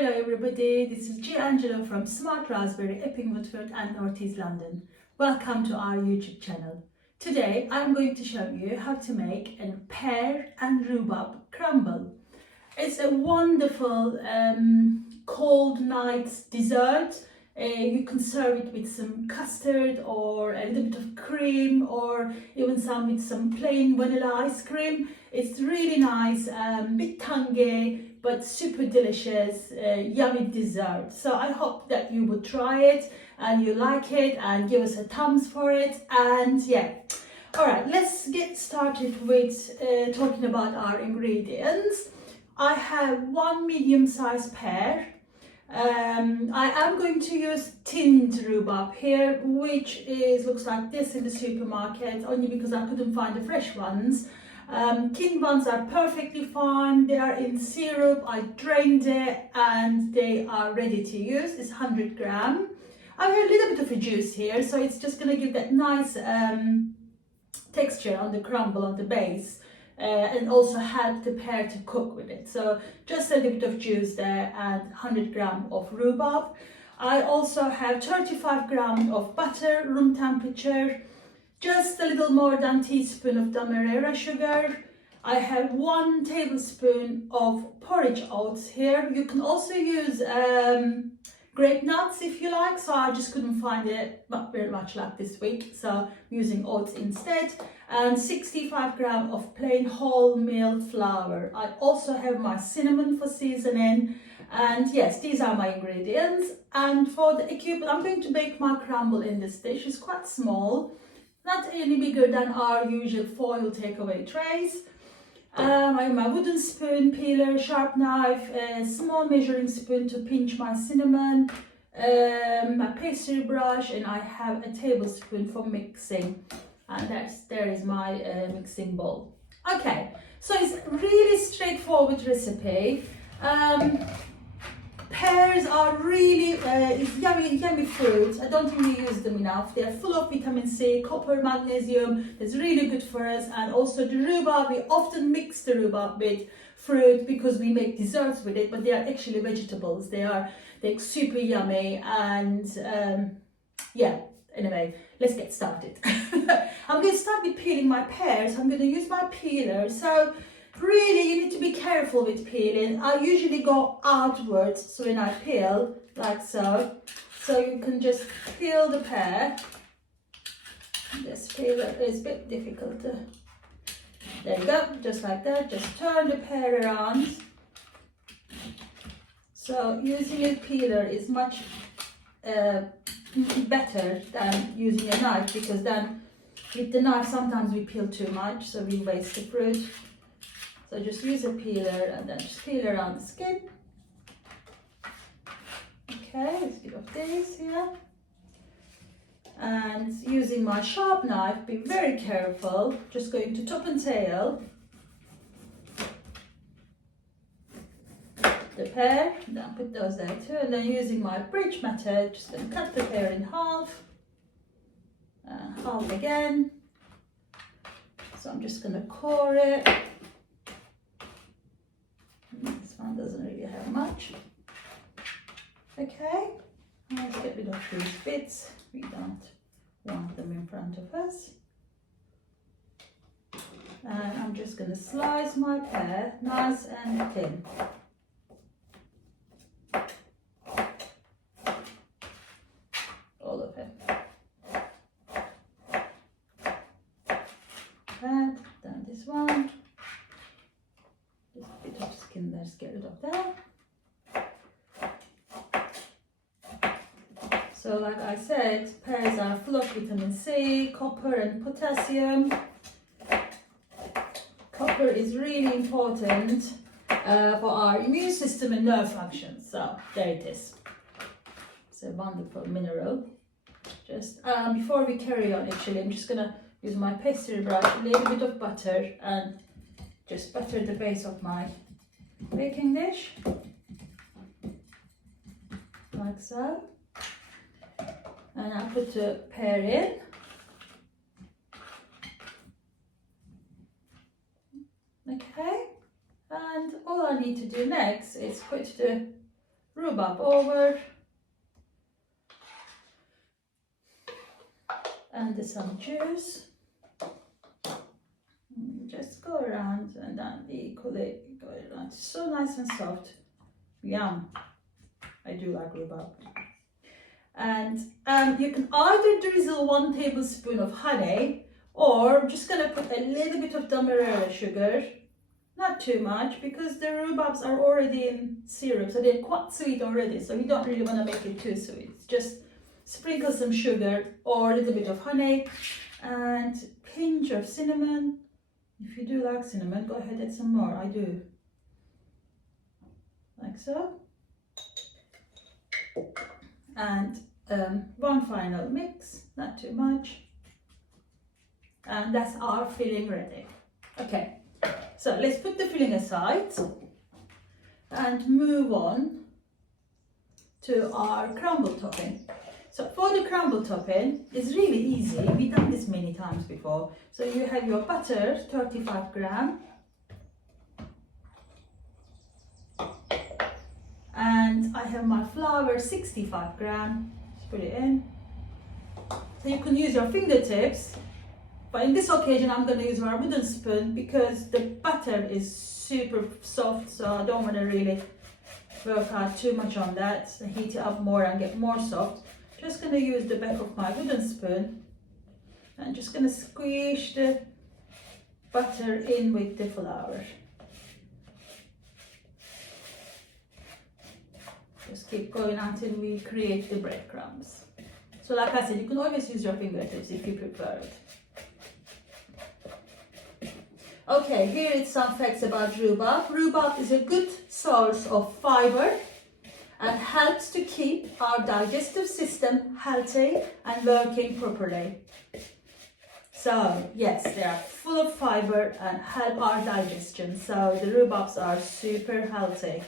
Hello everybody, this is G. Angela from Smart Raspberry, Epping, Woodford and North East London. Welcome to our YouTube channel. Today I'm going to show you how to make a pear and rhubarb crumble. It's a wonderful cold night dessert. You can serve it with some custard or a little bit of cream, or even with some plain vanilla ice cream. It's really nice, bit tangy, but super delicious, yummy dessert. So I hope that you would try it and you like it and give us a thumbs for it. And yeah, all right, let's get started with talking about our ingredients. I have one medium-sized pear. I am going to use tinned rhubarb here, which looks like this in the supermarket, only because I couldn't find the fresh ones. Tinned ones are perfectly fine. They are in syrup. I drained it and they are ready to use. It's 100 gram. I have a little bit of a juice here, so it's just going to give that nice texture on the crumble, on the base, and also help the pear to cook with it. So just a little bit of juice there and 100 gram of rhubarb. I also have 35 grams of butter, room temperature. Just a little more than a teaspoon of demerara sugar. I have 1 tablespoon of porridge oats here. You can also use grape-nuts if you like, so I just couldn't find it, not very much like this week, so I'm using oats instead. And 65 grams of plain wholemeal flour. I also have my cinnamon for seasoning. And yes, these are my ingredients. And for the equipment, I'm going to bake my crumble in this dish. It's quite small. Not any bigger than our usual foil takeaway trays. I have my wooden spoon, peeler, sharp knife, a small measuring spoon to pinch my cinnamon, my pastry brush, and I have a tablespoon for mixing. And there is my mixing bowl. Okay, so it's a really straightforward recipe. Pears are really yummy fruits. I don't think we use them enough. They are full of vitamin C, copper, magnesium. It's really good for us. And also the rhubarb, we often mix the rhubarb with fruit because we make desserts with it, but they are actually vegetables. They're super yummy. And yeah, anyway, let's get started. I'm going to start with peeling my pears. I'm going to use my peeler. So really, you need to be careful with peeling. I usually go outwards, so when I peel, like so. So you can just peel the pear. This peeler is a bit difficult to... There you go, just like that. Just turn the pear around. So using a peeler is much better than using a knife, because then with the knife sometimes we peel too much, so we waste the fruit. So just use a peeler and then just peel around the skin. Okay, let's get off this here. And using my sharp knife, be very careful. Just going to top and tail the pear, then put those there too. And then using my bridge method, just going to cut the pear in half. Half again. So I'm just going to core it. This one doesn't really have much. Okay, let's get rid of these bits. We don't want them in front of us. And I'm just going to slice my pear nice and thin. All of it. And then this one. Just a bit of skin there, get rid of that. So like I said, pears are full of vitamin C, copper and potassium. Copper is really important for our immune system and nerve function. So there it is. It's a wonderful mineral. Just before we carry on, actually, I'm just gonna use my pastry brush, a little bit of butter, and just butter the base of my baking dish, like so. And I put the pear in. Okay, and all I need to do next is put the rhubarb over and some juice. Just go around and then equally go around. It's so nice and soft. Yum. I do like rhubarb. And you can either drizzle 1 tablespoon of honey, or I'm just going to put a little bit of demerara sugar. Not too much, because the rhubarbs are already in syrup, so they're quite sweet already, so you don't really want to make it too sweet. Just sprinkle some sugar or a little bit of honey and pinch of cinnamon. If you do like cinnamon, go ahead and add some more. I do. Like so. And one final mix, not too much. And that's our filling ready. Okay, so let's put the filling aside and move on to our crumble topping. So for the crumble topping, it's really easy. We've done this many times before. So you have your butter, 35 gram. And I have my flour, 65 gram. Just put it in. So you can use your fingertips. But in this occasion, I'm going to use my wooden spoon because the butter is super soft. So I don't want to really work out too much on that. So heat it up more and get more soft. Just going to use the back of my wooden spoon and just going to squish the butter in with the flour. Just keep going until we create the breadcrumbs. So like I said, you can always use your fingertips if you prefer it. Okay, here is some facts about rhubarb. Rhubarb is a good source of fiber and helps to keep our digestive system healthy and working properly. So yes, they are full of fiber and help our digestion. So the rhubarbs are super healthy.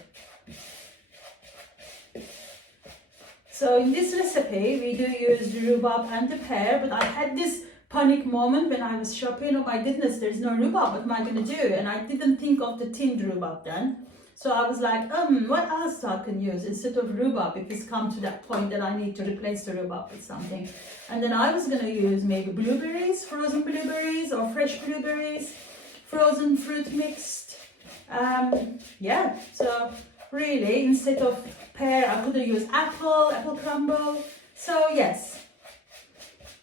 So in this recipe, we do use rhubarb and the pear, but I had this panic moment when I was shopping. Oh my goodness, there's no rhubarb, what am I going to do? And I didn't think of the tinned rhubarb then. So I was like, what else I can use instead of rhubarb if it's come to that point that I need to replace the rhubarb with something. And then I was going to use maybe blueberries, frozen blueberries or fresh blueberries, frozen fruit mixed. Yeah, so really instead of pear, I could have used apple crumble. So yes,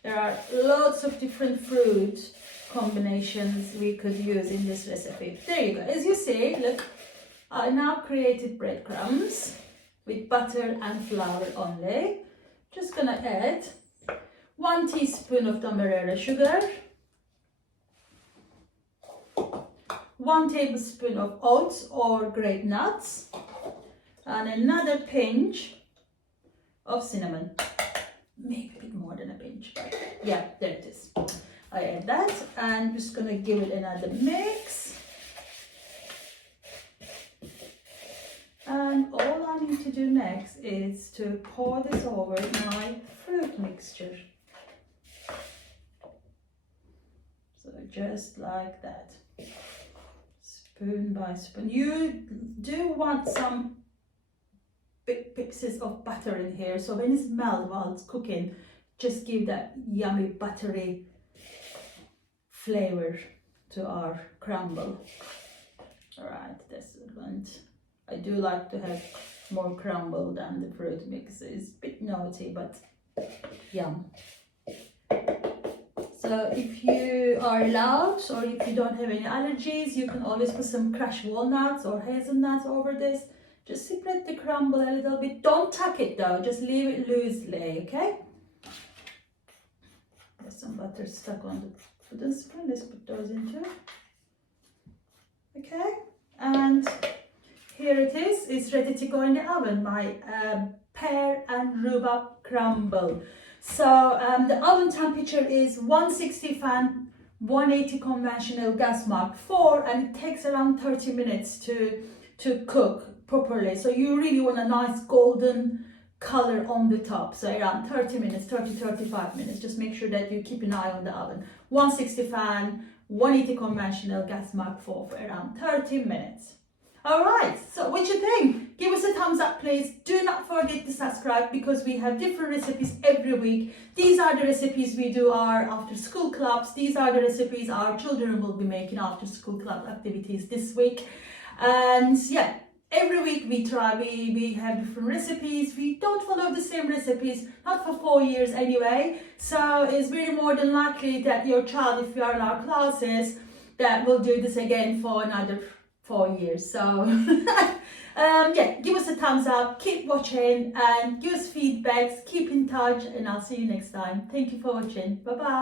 there are lots of different fruit combinations we could use in this recipe. There you go. As you see, look, I now created breadcrumbs with butter and flour only. Just gonna add 1 teaspoon of demerara sugar, 1 tablespoon of oats or grape-nuts, and another pinch of cinnamon. Maybe a bit more than a pinch, but yeah, there it is. I add that and just gonna give it another mix. And all I need to do next is to pour this over my fruit mixture. So just like that, spoon by spoon. You do want some big pieces of butter in here, so when it's melted while it's cooking, just give that yummy buttery flavor to our crumble. All right, that's it. I do like to have more crumble than the fruit mix. It's a bit naughty, but yum. So if you are allowed, or if you don't have any allergies, you can always put some crushed walnuts or hazelnuts over this. Just separate the crumble a little bit. Don't tuck it though, just leave it loosely, okay? There's some butter stuck on the wooden spoon. Let's put those into. Okay, and here it is. It's ready to go in the oven. My pear and rhubarb crumble. So the oven temperature is 160 fan, 180 conventional, gas mark 4, and it takes around 30 minutes to cook properly. So you really want a nice golden color on the top. So around 30 minutes, 35 minutes. Just make sure that you keep an eye on the oven. 160 fan, 180 conventional, gas mark 4 for around 30 minutes. All right, so what you think? Give us a thumbs up, please. please do not forget to subscribe because we have different recipes every week. These are the recipes we do our after school clubs. These are the recipes our children will be making after school club activities this week. And yeah, every week we have different recipes. We don't follow the same recipes, not for 4 years anyway. So it's very more than likely that your child, if you are in our classes, that will do this again for another 4 years. So yeah, give us a thumbs up, keep watching and give us feedbacks, keep in touch, and I'll see you next time. Thank you for watching. Bye bye.